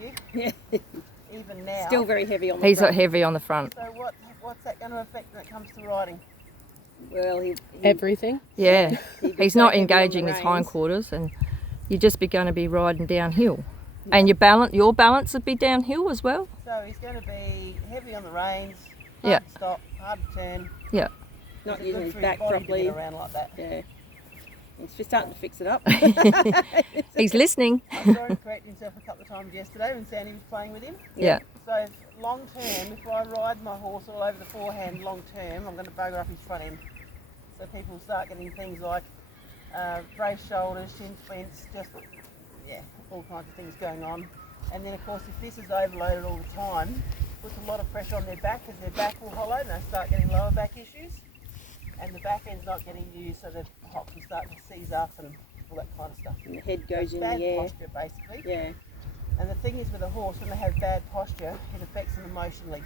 you. Yeah. Even now. Still very heavy on the He's front. heavy on the front. So what's that going to affect when it comes to riding? Well, Everything. Yeah, he'd be he's so not heavy on the engaging his reins. hindquarters, and you're just going to be riding downhill. And your balance would be downhill as well. So he's going to be heavy on the reins, Yeah. hard to stop, hard to turn. Yeah. Not Is it using good his for back body to properly. get around like that? Yeah. He's just starting to fix it up. He's listening. I saw him correct himself a couple of times yesterday when Sandy was playing with him. Yeah. So long term, if I ride my horse all over the forehand long term, I'm going to bugger up his front end. So people start getting things like raised shoulders, shin splints, just, yeah, all kinds of things going on. And then of course if this is overloaded all the time, puts a lot of pressure on their back because their back will hollow and they start getting lower back issues. And the back end's not getting used, so the hops will start to seize up and all that kind of stuff. And the head goes in bad the air. posture basically. Yeah. And the thing is with a horse, when they have bad posture, it affects them emotionally.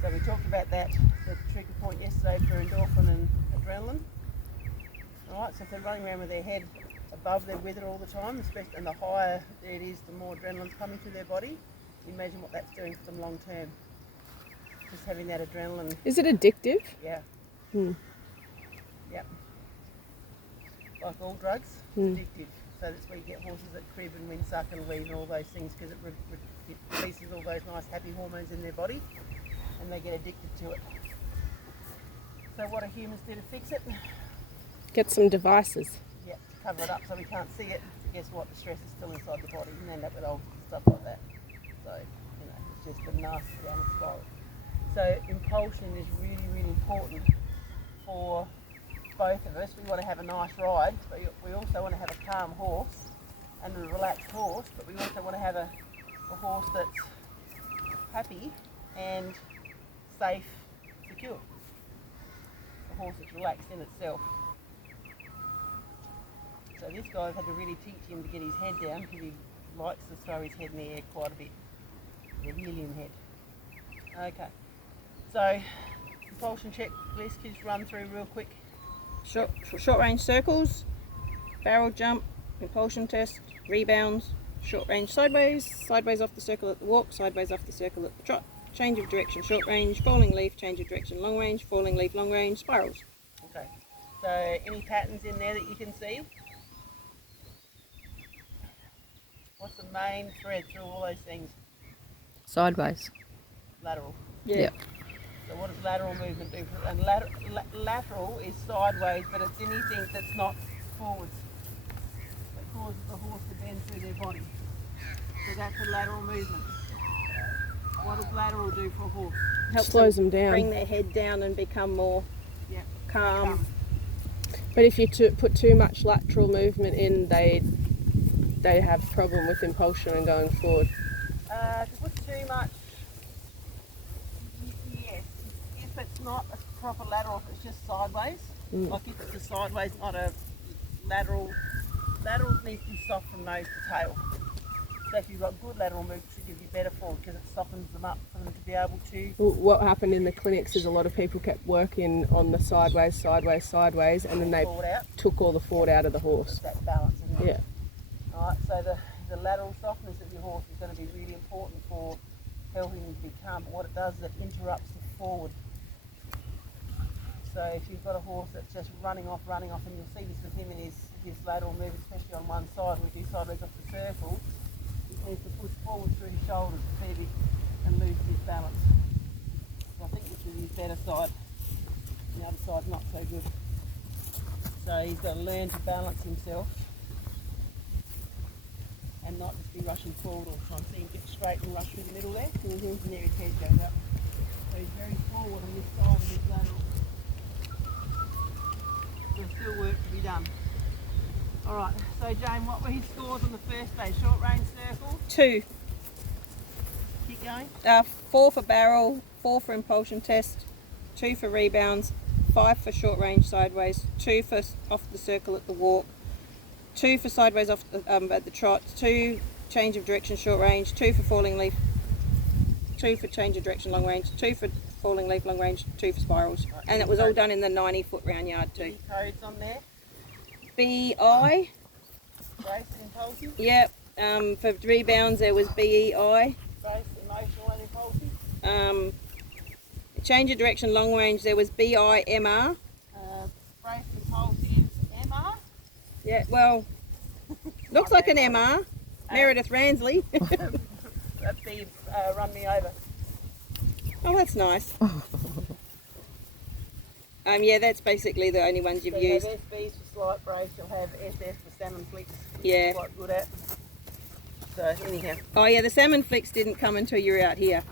So we talked about that, the trigger point yesterday for endorphin and adrenaline. Alright, so if they're running around with their head above their wither all the time, especially, and the higher it is, the more adrenaline's coming through their body. Imagine what that's doing for them long term. Just having that adrenaline. Is it addictive? Yeah. Yep. Like all drugs, it's addictive. So that's where you get horses that crib and windsuck and lead and all those things because it releases all those nice happy hormones in their body and they get addicted to it. So what do humans do to fix it? Get some devices. Yep, to cover it up so we can't see it. Guess what? The stress is still inside the body and end up with old stuff like that. So, you know, it's just a nasty downward spiral. So impulsion is really, really important for both of us. We want to have a nice ride, but we also want to have a calm horse and a relaxed horse, but we also want to have a horse that's happy and safe, secure. A horse that's relaxed in itself. So this guy, I've had to really teach him to get his head down because he likes to throw his head in the air quite a bit. The million head. Okay. So, impulsion checklist, can you just run through real quick? Short range circles, barrel jump, impulsion test, rebounds, short range sideways, sideways off the circle at the walk, sideways off the circle at the trot, change of direction short range, falling leaf, change of direction long range, falling leaf long range, spirals. Okay. So, any patterns in there that you can see? What's the main thread through all those things? Sideways. Lateral. Yeah. So what does lateral movement do? And lateral is sideways, but it's anything that's not forwards. That causes the horse to bend through their body. So that's a lateral movement. What does lateral do for a horse? Helps Slows them down. Bring their head down and become more calm. But if you put too much lateral movement in, they have problem with impulsion and going forward. To put too much, yes. If it's not a proper lateral, if it's just sideways, like if it's a sideways, not a lateral, laterals need to be soft from nose to tail. So if you've got good lateral movement, it should give you better forward because it softens them up for them to be able to. What happened in the clinics is a lot of people kept working on the sideways, and then they took all the forward out of the horse. That balance, isn't it? Yeah. Alright, so the lateral softness of your horse is going to be really important for helping him to be calm. But what it does is it interrupts the forward. So if you've got a horse that's just running off, and you'll see this with him in his lateral movement, especially on one side, we do sideways off the circle, he tends to push forward through his shoulders a fair bit and lose his balance. So I think this is his better side. The other side's not so good. So he's got to learn to balance himself and not just be rushing forward all the time. See him get straight and rush through the middle there, and there his head goes up. So he's very forward on this side of his lateral. There's still work to be done. Alright, so Jane, what were his scores on the first day? Short range circle? 2. Keep going. 4 for barrel, 4 for impulsion test, 2 for rebounds, 5 for short range sideways, 2 for off the circle at the walk, 2 for sideways off at the trot, 2 change of direction short range, 2 for falling leaf, 2 for change of direction long range, 2 for falling leaf long range, 2 for spirals. Right, And it was all done in the 90-foot round yard too. Any codes on there? BI, Brace and impulsion? yep, For rebounds, there was BEI. Brace, emotional and impulsive. Change of direction, long range, there was BIMR. Brace, impulsive, MR. Yeah, well, looks like an MR. Meredith Ransley. That'd be run me over. Oh, that's nice. Yeah, that's basically the only ones you've So used. you have SBs for slight brace, you'll have SS for salmon flicks, which Yeah. you're quite good at. So anyhow, Oh yeah, the salmon flicks didn't come until you were out here.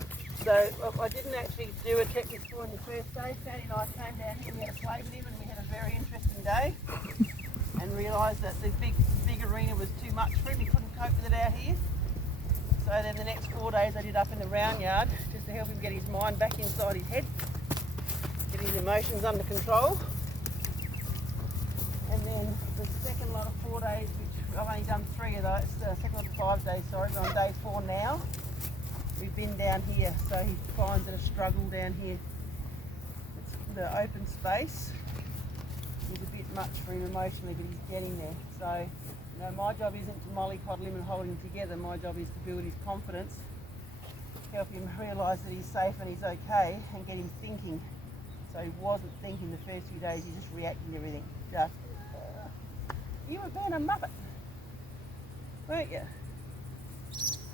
so I didn't actually do a technical score on the first day. Sandy and I came down here, we had a play with him and we had a very interesting day and realised that the big arena was too much for him, he couldn't cope with it out here. So then the next 4 days I did up in the round yard just to help him get his mind back inside his head, get his emotions under control. And then the second lot of 4 days, which I've only done 3 of those, second lot of 5 days, sorry, we're on day 4 now. We've been down here, so he finds it a struggle down here. It's the open space is a bit much for him emotionally, but he's getting there. So, you know, my job isn't to mollycoddle him and hold him together. My job is to build his confidence, help him realise that he's safe and he's okay, and get him thinking. So he wasn't thinking the first few days, he's just reacting to everything. Just, you were being a muppet, weren't you?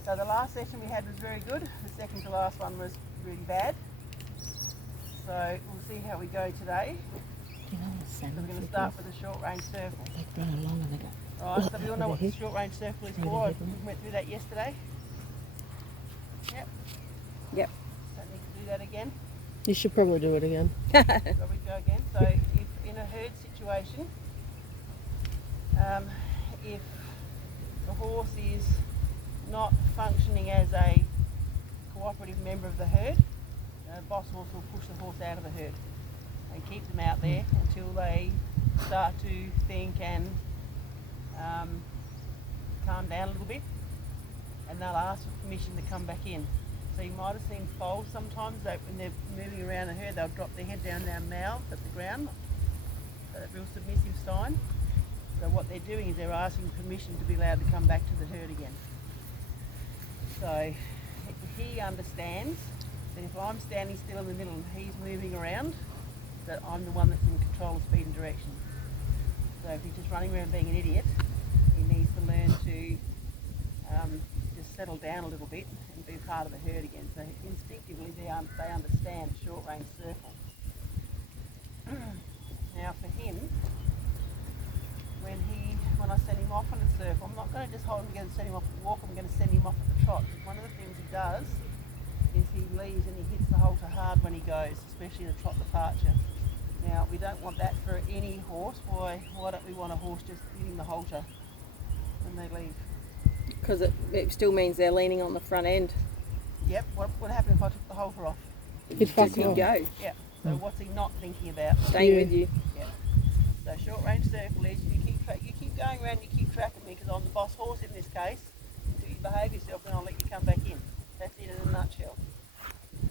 So the last session we had was very good. The second to last one was really bad. So we'll see how we go today. Do you know what So salmon we're going to flick start is? with a short range circle. They run along and they go. Alright, so we all know what the Overhead. short range circle is for. I Overhead one. went through that yesterday. Yep. Yep. Don't need to do that again. You should probably do it again. So we go again. So if in a herd situation, if the horse is not functioning as a cooperative member of the herd, the boss horse will push the horse out of the herd and keep them out there until they start to think and calm down a little bit, and they'll ask for permission to come back in. So you might have seen foals sometimes that when they're moving around the herd, they'll drop their head down their mouth at the ground, so that real submissive sign. So what they're doing is they're asking permission to be allowed to come back to the herd again. So he understands that if I'm standing still in the middle and he's moving around, that I'm the one that's in control of speed and direction. So if he's just running around being an idiot, he needs to learn to just settle down a little bit and be part of the herd again. So instinctively they understand short range circle. Now for him, when I send him off on a circle, I'm not going to just hold him together and send him off at the walk, I'm going to send him off at the trot. One of the things he does is he leaves and he hits the halter hard when he goes, especially the trot departure. Now we don't want that for any horse. Why don't we want a horse just hitting the halter when they leave? Because it still means they're leaning on the front end. Yep, what would happen if I took the halter off? You'd fuck Just you off. go. Yeah, so what's he not thinking about? Staying Yeah. with you. Yeah. So short range circle is you keep going around, you keep tracking me because I'm the boss horse in this case. Until you behave yourself, then I'll let you come back in. That's it in a nutshell.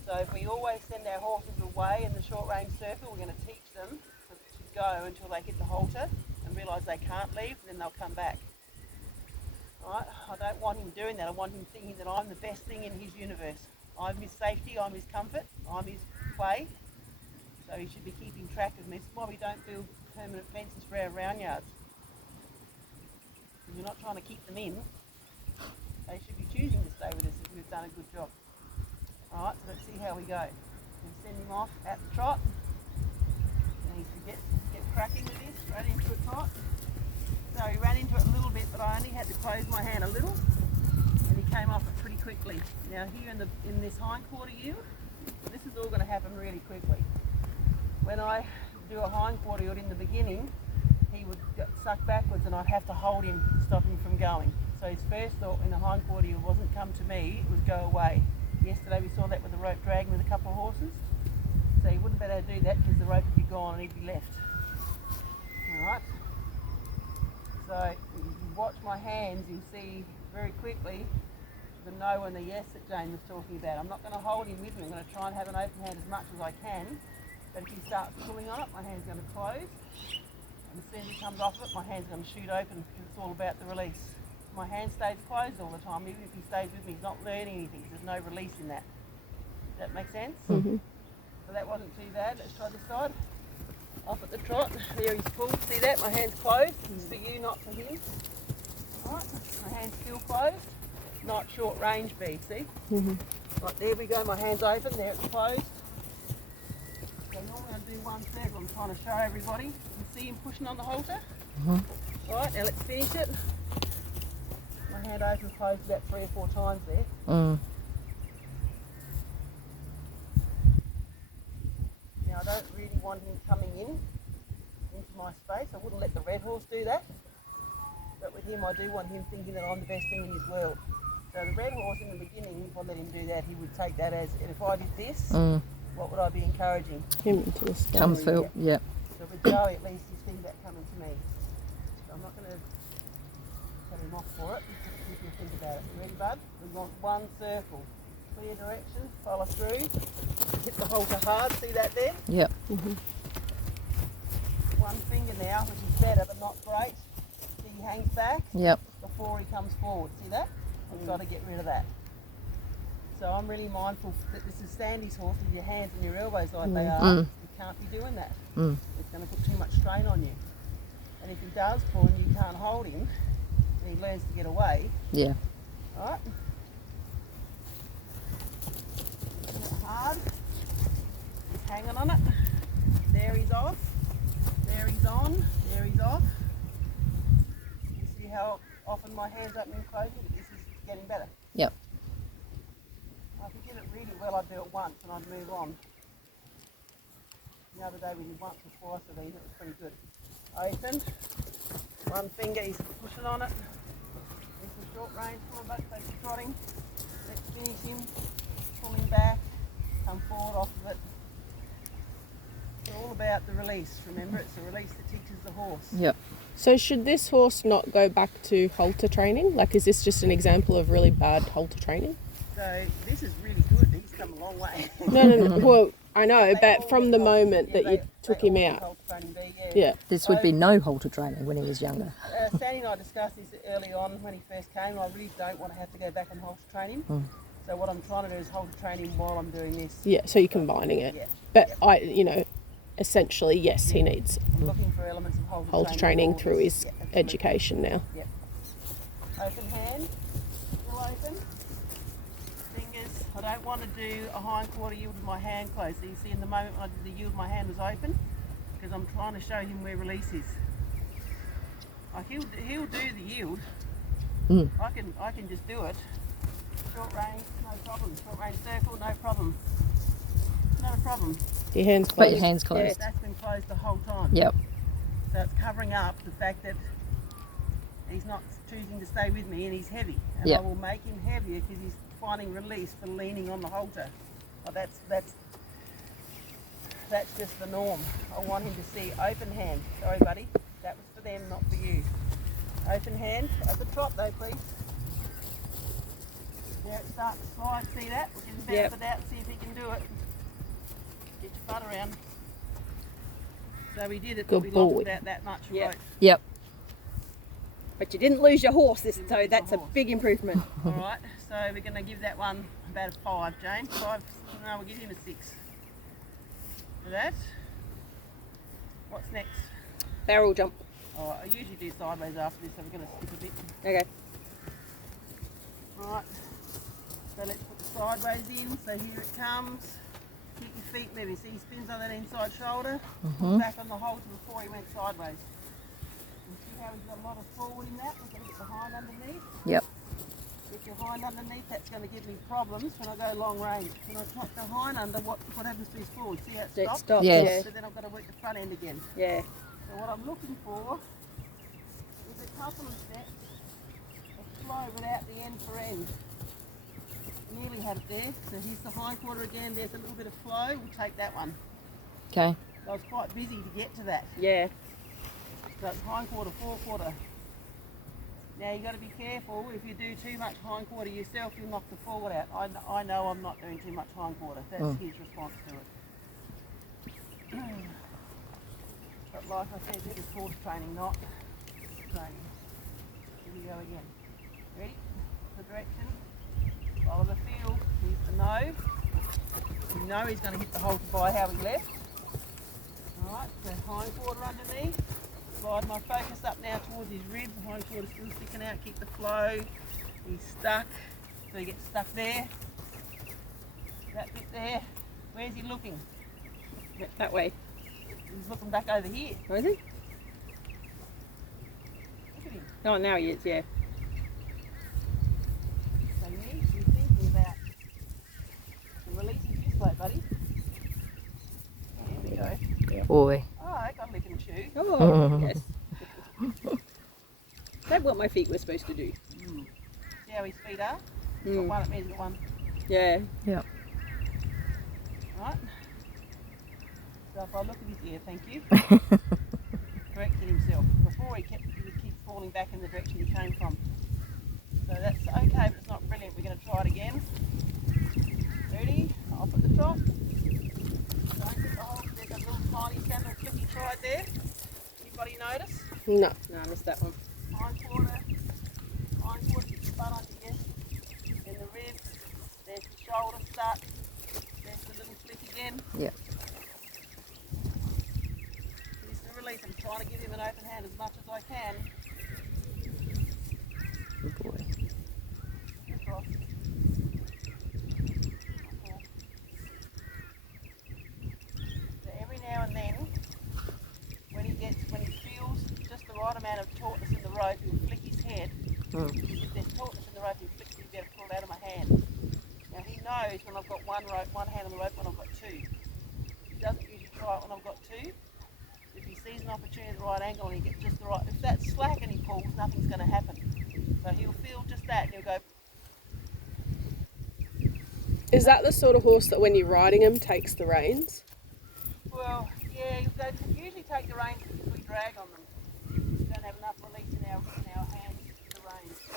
So if we always send our horses away in the short range circle, we're going to teach them to go until they hit the halter and realise they can't leave, and then they'll come back. Right? I don't want him doing that. I want him thinking that I'm the best thing in his universe. I'm his safety, I'm his comfort, I'm his play. So he should be keeping track of me. That's why we don't build permanent fences for our round yards. Because we're not trying to keep them in. They should be choosing to stay with us if we've done a good job. Alright, so let's see how we go. We'll send him off at the trot. And he's to get cracking with this, right into a trot. So he ran into it a little bit, but I only had to close my hand a little, and he came off it pretty quickly. Now here in this hindquarter yield, this is all going to happen really quickly. When I do a hindquarter yield in the beginning, he would get sucked backwards and I'd have to hold him to stop him from going. So his first thought in the hindquarter yield wasn't come to me, it was go away. Yesterday we saw that with the rope dragging with a couple of horses. So he wouldn't be able to do that because the rope would be gone and he'd be left. Alright. So if you watch my hands, you'll see very quickly the no and the yes that Jane was talking about. I'm not going to hold him with me. I'm going to try and have an open hand as much as I can. But if he starts pulling on it, my hand's going to close. And as soon as he comes off of it, my hand's going to shoot open because it's all about the release. my hand stays closed all the time. Even if he stays with me, he's not learning anything. There's no release in that. Does that make sense? Mm-hmm. So that wasn't too bad. Let's try this side. Off at the trot. There he's pulled. See that? My hand's closed. It's for you, not for him. Alright, my hand's still closed. Not short range B, see? Mm-hmm. Right, there we go. My hand's open. There it's closed. So normally I do one circle. I'm trying to show everybody. You can see him pushing on the halter. Right, now let's finish it. My hand open, closed about 3 or 4 times there. Mm. Now I don't really want him coming into my space. I wouldn't let the red horse do that. But with him I do want him thinking that I'm the best thing in his world. So the red horse in the beginning, if I let him do that, he would take that as, and if I did this, what would I be encouraging? Him into the stone. Come through. Yep. So with Joey at least he's thinking about coming to me. So I'm not going to tell him off for it. Just keep him think about it. You ready, bud? We want one circle. Clear direction, follow through. Hit the halter hard, see that there? Yep. One finger now, which is better but not great. See he hangs back Yep. before he comes forward. See that? We've got to get rid of that. So I'm really mindful that this is Sandy's horse with your hands and your elbows like they are. You can't be doing that. It's going to put too much strain on you. And if he does pull and you can't hold him, and he learns to get away, Yeah. alright? Hard. He's hanging on it. There he's off. There he's on. There he's off. You see how often my hands open and closing? This is getting better. Yep. If we did it really well, I'd do it once and I'd move on. The other day we did once or twice of these, it was pretty good. Open. One finger, he's pushing on it. He's some short range, come on back, take the trotting. Let's finish him. Pull him back. Come forward off of it. It's all about the release, remember? It's the release that teaches the horse. Yep. So should this horse not go back to halter training? Like, is this just an example of really bad halter training? So this is really good. He's come a long way. No. Well, I know, They but all from get the halter- moment yeah, that they- you took they him all get out. halter training B, Yeah. This would be no halter training when he was younger. Sandy and I discussed this early on when he first came. I really don't want to have to go back and halter train him. So what I'm trying to do is halter train him while I'm doing this. Yeah, so you're combining it. Yeah. But essentially, yes, he needs I'm looking for elements of halter training for through this. his Yeah, absolutely. education now. Yep. Open hand, still open. Fingers. I don't want to do a hind quarter yield with my hand closed. So you see in the moment when I did the yield, my hand was open because I'm trying to show him where release is. He'll do the yield. I can just do it. Short range, no problem. Short range circle, no problem. Not a problem. Your hands But closed. your hands Yeah, closed. that's been closed the whole time. Yep. So it's covering up the fact that he's not choosing to stay with me and he's heavy. And Yep. I will make him heavier because he's finding release for leaning on the halter. Well, that's just the norm. I want him to see open hand. Sorry, buddy. That was for them, not for you. Open hand. At the trot though, please. There it starts to slide. See that? We'll get him Yep. bounced out and see if he can do it. Get your butt around. So we did it, but Good we boy. lost about that much Yep. rope. Yep. But you didn't lose your horse, so lose the that's a horse. big improvement. All right, so we're going to give that one about a 5, James. 5, no, we'll give him a 6. For that. What's next? Barrel jump. Oh, I usually do sideways after this, so we're going to skip a bit. Okay. Right, so let's put the sideways in. So here it comes. Keep your feet moving. See, he spins on that inside shoulder. Back on the halter before he went sideways. You see how he's got a lot of forward in that? We're going to get behind underneath. Yep. If you're hind underneath, that's going to give me problems when I go long range. When I chop the hind under, what happens to his forward? See how it It stops? stops. Yes. So then I've got to work the front end again. Yeah. So what I'm looking for is a couple of steps of flow without the end for end. Nearly had it there. So here's the hind quarter again. There's a little bit of flow. We'll take that one. Okay. I was quite busy to get to that. Yeah. So it's hind quarter, fore quarter. Now you've got to be careful. If you do too much hind quarter yourself, you'll knock the forward out. I know I'm not doing too much hind quarter. That's his response to it. But like I said, this is horse training, not training. Here we go again. Ready? The direction. Follow the field. Here's the no. You know he's going to hit the halter by how he left. Alright, the hind quarter underneath. Slide my focus up now towards his rib. The hind quarter still sticking out. Keep the flow. He's stuck. So he gets stuck there. That bit there. Where's he looking? That way. He's looking back over here. Where is he? Look at him. Oh, now he is, yeah. So you need to be thinking about releasing this way, buddy. There we go. Boy. Oh, I got a lick and chew. Oh, yes. That's what my feet were supposed to do. See how his feet are? Got Mm. one, it means got one. Yeah. Yep. Right? So if I look at his ear, thank you. Corrected himself. Before he would keep falling back in the direction he came from. So that's okay, but it's not brilliant. We're going to try it again. Ready? Off at the top. Don't get the whole, there's a little tiny little flip he tried there. Anybody notice? No. No, I missed that one. Hind quarter, get the butt under you. Then the ribs, there's the shoulder start. There's the little flick again. Yep. Here's the release. I'm trying to give him an open hand as much as I can. Good boy. Across. So every now and then, when he feels just the right amount of tautness in the rope, he'll flick his head. If there's tautness in the rope, he'll flick, he'll be able to pull it out of my hand. Now he knows when I've got one hand on the rope, when I've got two. He doesn't usually try it when I've got two. If he sees an opportunity at the right angle and he gets just the right, if that's slack and he pulls, nothing's going to happen. So he'll feel just that and he'll go, Is that the sort of horse that when you're riding him takes the reins? well, yeah, they usually take the reins because we drag on them. We don't have enough release in our hands to the reins. So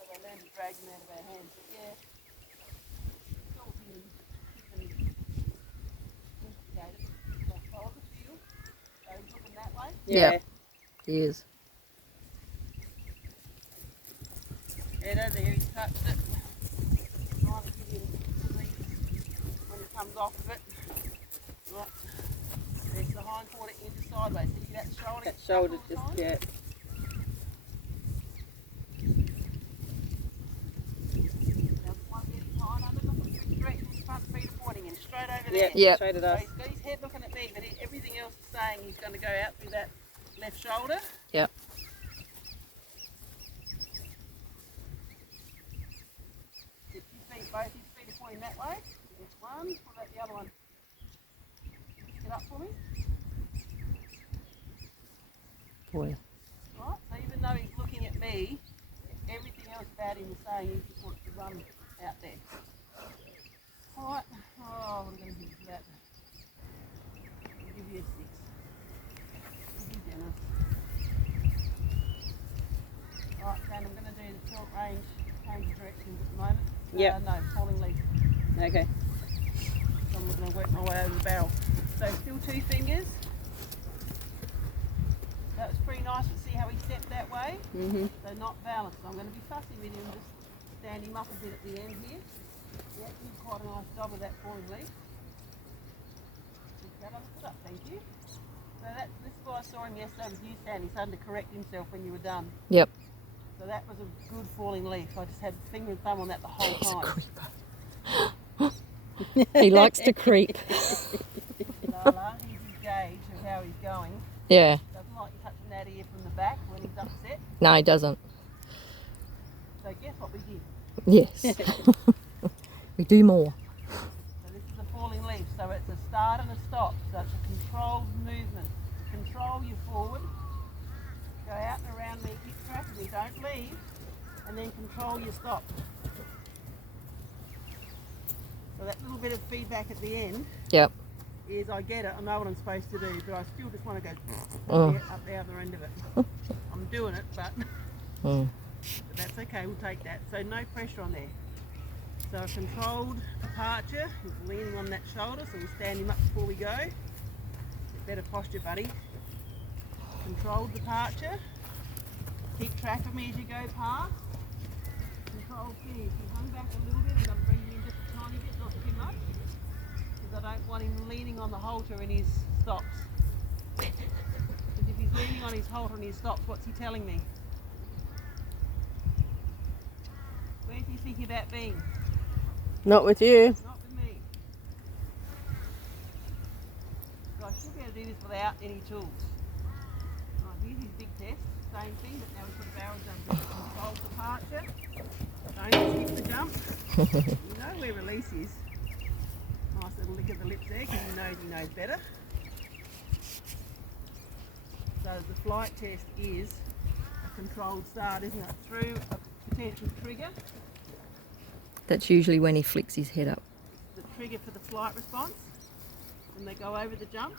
they learn to drag them out of our hands. But yeah, still keep them instigated. So follow the field. So he's looking that way. Yeah. Yep. He is. There, he's touched it. Trying to give him release when he comes off of it. Right. There's the hind quarter into sideways. See that shoulder? That gets shoulder stuck all just, the time? yeah. Now, one getting behind under, look at the direction his front feet are pointing in, straight over Yeah, there. Yep. straight at So us. he's got his head looking at me, but everything else is saying he's going to go out through that left shoulder. Yep. Both his feet are pointing that way. There's one. What about the other one? Get up for me. Boy. Right. So even though he's looking at me, everything else about him is saying he just wants to run out there. Right. Oh, what are we going to do for that? I'll give you a 6. We'll be generous. Right, Dan, I'm going to do the tilt range, change of directions at the moment. Yep. No, falling leaf. Okay. So I'm going to work my way over the barrel. So still 2 fingers. That was pretty nice to see how he stepped that way. Mm-hmm. So not balanced. So I'm going to be fussy with him, just stand him up a bit at the end here. Yeah, he did quite a nice job of that falling leaf. Just that other foot up, thank you. So this is what I saw him yesterday with you, Stan. He started to correct himself when you were done. Yep. So that was a good falling leaf. I just had finger and thumb on that the whole He's a time. creeper. He likes to creep. Lala, he's his gauge of how he's going. Yeah. Doesn't like you touching that ear from the back when he's upset. No, he doesn't. So guess what we did? Yes. We do more. So this is a falling leaf. So it's a start and a stop. So it's a controlled movement. Control you forward. Go out and around me. Keep track of me. Don't leave. And then control your stop. So that little bit of feedback at the end Yep. is I get it. I know what I'm supposed to do. But I still just want to go Oh. up the other end of it. I'm doing it, but Mm. that's okay. We'll take that. So no pressure on there. So a controlled departure. He's leaning on that shoulder, so we'll stand him up before we go. Get better posture, buddy. Controlled departure. Keep track of me as you go past. control finish. He hung back a little bit and I'm bringing in just a tiny bit, not too much. Because I don't want him leaning on the halter in his stops. Because if he's leaning on his halter in his stops, what's he telling me? Where do you think about being? Not with you. Not with me. So I should be able to do this without any tools. Right, here's his big test. Same thing, but now we've got a barrel jump. Control departure. Don't skip the jump. You know where release is. Nice little lick of the lips there because he knows better. So the flight test is a controlled start, isn't it? Through a potential trigger. That's usually when he flicks his head up. The trigger for the flight response when they go over the jump.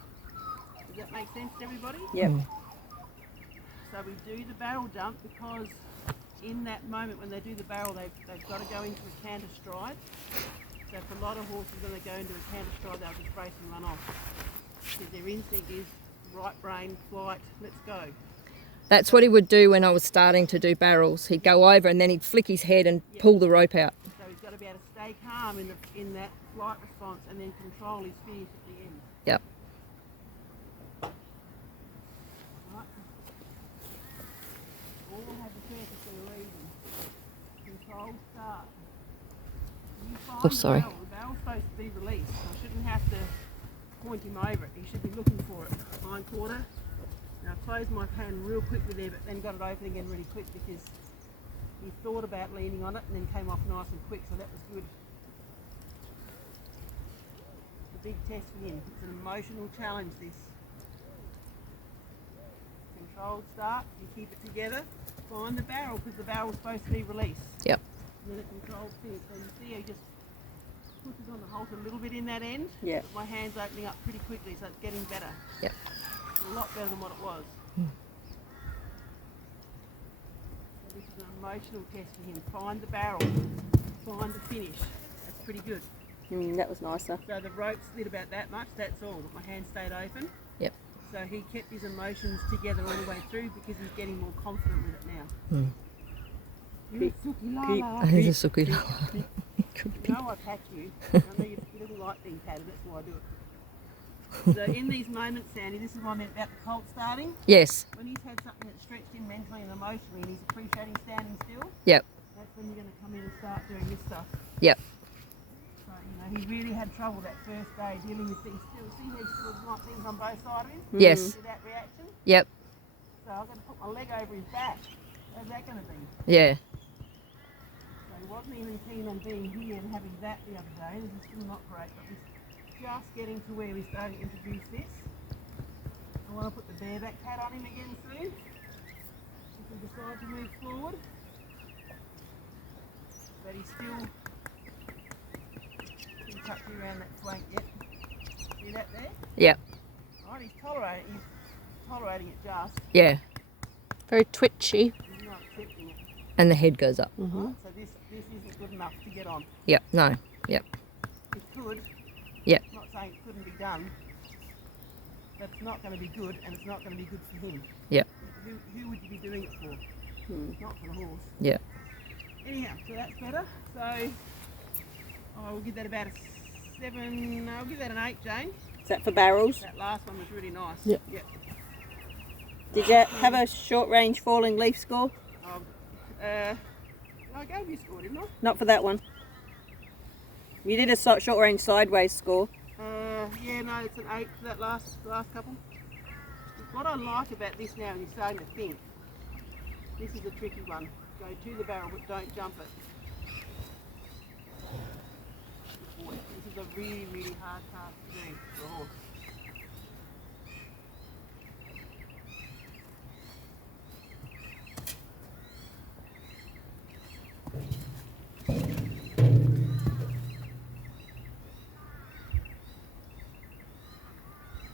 Does that make sense to everybody? Yep. So we do the barrel jump because in that moment when they do the barrel, they've got to go into a canter stride. So for a lot of horses, when they go into a canter stride, they'll just brace and run off. Because their instinct is right brain, flight, let's go. That's what he would do when I was starting to do barrels. He'd go over and then he'd flick his head and pull the rope out. So he's got to be able to stay calm in that flight response and then control his finish at the end. Yep. Right. All have a purpose for a reason. Control start. You find Oh, sorry. The barrel's supposed to be released. I shouldn't have to point him over it. He should be looking for it. Hind quarter. Now I closed my hand real quickly there, but then got it open again really quick because he thought about leaning on it and then came off nice and quick, so that was good. It's a big test for him. It's an emotional challenge, this. Controlled start, you keep it together, find the barrel because the barrel's supposed to be released. Yep. And then a controlled finish. So you see how he just pushes on the halter a little bit in that end. Yep. But my hand's opening up pretty quickly, so it's getting better. Yep. A lot better than what it was. So this is an emotional test for him. Find the barrel, find the finish. That's pretty good. That was nicer. So the rope slid about that much, that's all. But my hand stayed open. Yep. So he kept his emotions together all the way through because he's getting more confident with it now. You're a Suki Lala. He's a suki. You know I pat you. I know you don't like being patted, that's why I do it. So in these moments, Sandy, this is what I meant about the colt starting. Yes. When he's had something that stretched him mentally and emotionally and he's appreciating standing still, Yep. that's when you're going to come in and start doing this stuff. Yep. So, you know, he really had trouble that first day dealing with things still. See how he still like things on both sides of him? Yes. See that reaction? Yep. So I'm going to put my leg over his back. How's that going to be? Yeah. So he wasn't even keen on being here and having that the other day. This is still not great, but he's just getting to where we're starting to introduce this. I want to put the bareback pad on him again soon. If we decide to move forward. But he's still tucked around that flank yet. See that there? Yep. Right, he's tolerating it just. Yeah. Very twitchy. He's not accepting it. And the head goes up. Right, so this isn't good enough to get on. Yep. No. Yep. It could. Yep. I'm not saying it couldn't be done, but it's not going to be good, and it's not going to be good for him. Yep. Who would you be doing it for? Not for the horse. Yep. Anyhow, so that's better. So I will give that about a 7. I'll give that an 8, Jane. Is that for barrels? That last one was really nice. Yep. Yep. Did you have a short range falling leaf score? I gave you a score, didn't I? Not for that one. You did a short range sideways score. Yeah, no, it's an 8 for that last couple. What I like about this now, and you're starting to think, this is a tricky one. Go to the barrel, but don't jump it. This is a really, really hard task to do for a horse.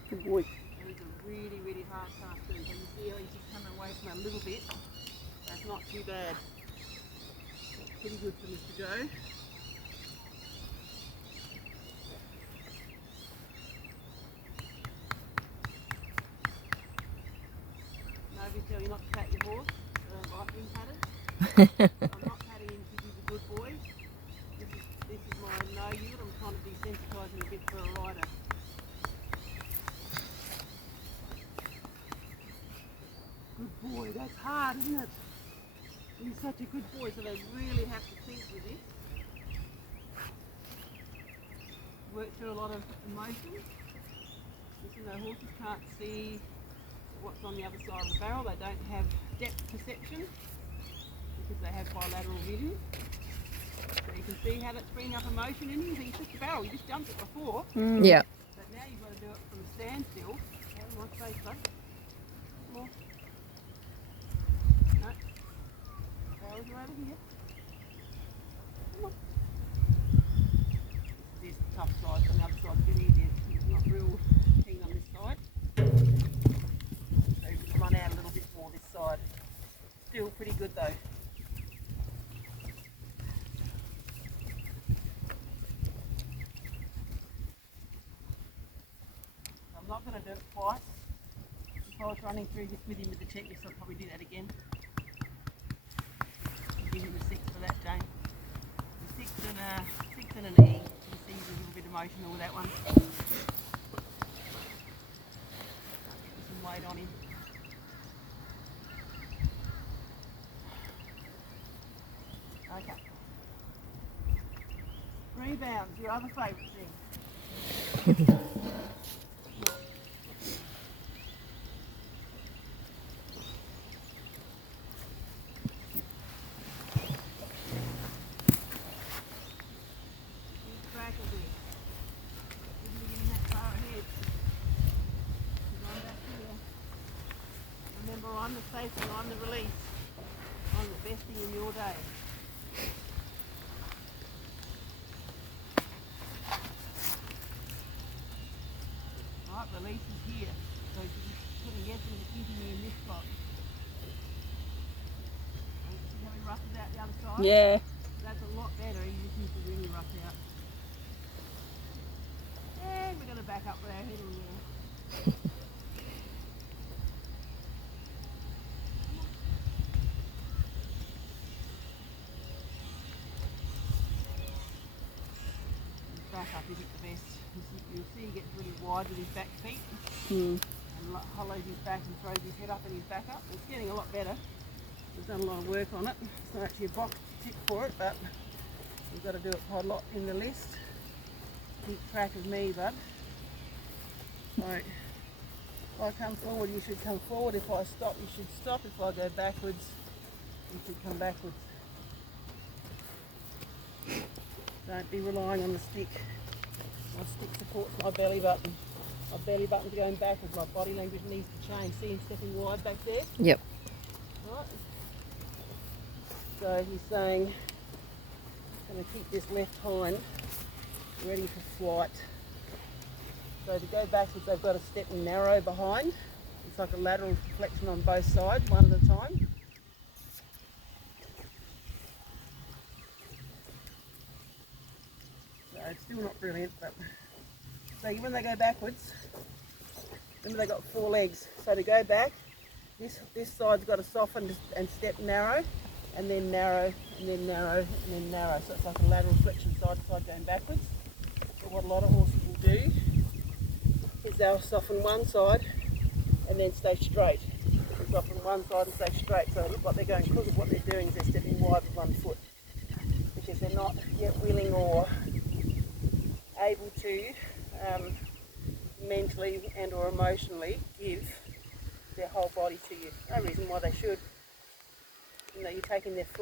Good boy. And it's a really, really hard task to do. So you see how he's just coming away from a little bit. That's not too bad. That's pretty good for Mr. Joe. No big deal, you're not to pat your horse. I don't like being patted. I'm not patting him because he's a good you, I'm trying to desensitise him a bit for a rider. Good boy, that's hard, isn't it? He's such a good boy, so they really have to think with this. Work through a lot of emotion. You know, horses can't see what's on the other side of the barrel. They don't have depth perception because they have bilateral vision. So you can see how that's bringing up emotion in you. It's just a barrel. You just jumped it before. Yeah. But now you've got to do it from a standstill. Come on, face bud. More. No. Barrels are over here. Come on. This is the tough side. On the other side's a bit easier. It's not real keen on this side. So you run out a little bit more this side. Still pretty good though. I'm not going to do it twice. If I was running through this with him with the checklist, I'd probably do that again. Give him a 6 for that, Jane. A 6 and an E. You can see he's a little bit emotional with that one. Get some weight on him. Okay. Rebounds, your other favourite thing. Remember, I'm the safety, I'm the release. I'm the best thing in your day. Right, release is here. So just put against him to keep me in this spot. See how he roughed it out the other side? Yeah. That's a lot better. He just needs to really rough out. And we're going to back up with our head in there. Back up isn't the best. You'll see he gets really wide with his back feet and hollows his back and throws his head up and his back up. It's getting a lot better. We've done a lot of work on it. It's not actually a box tick for it, but we've got to do it quite a lot in the list. Keep track of me, bud. So if I come forward, you should come forward. If I stop, you should stop. If I go backwards, you should come backwards. Don't be relying on the stick. My stick supports my belly button. My belly button's going backwards. My body language needs to change. See him stepping wide back there? Yep. Right. So he's saying, I'm going to keep this left hind ready for flight. So to go backwards, they've got to step narrow behind. It's like a lateral flexion on both sides, one at a time. It's still not brilliant, but so when they go backwards, remember they got 4 legs. So to go back, this side's got to soften and step narrow, and then narrow, and then narrow, and then narrow. So it's like a lateral flexion side to side going backwards. But what a lot of horses will do is they'll soften one side and then stay straight. They'll soften one side and stay straight. So it looks like they're going, because of what they're doing is they're stepping wide with one foot, because they're not yet willing or able to mentally and or emotionally give their whole body to you. No reason why they should. You know, you're taking their foot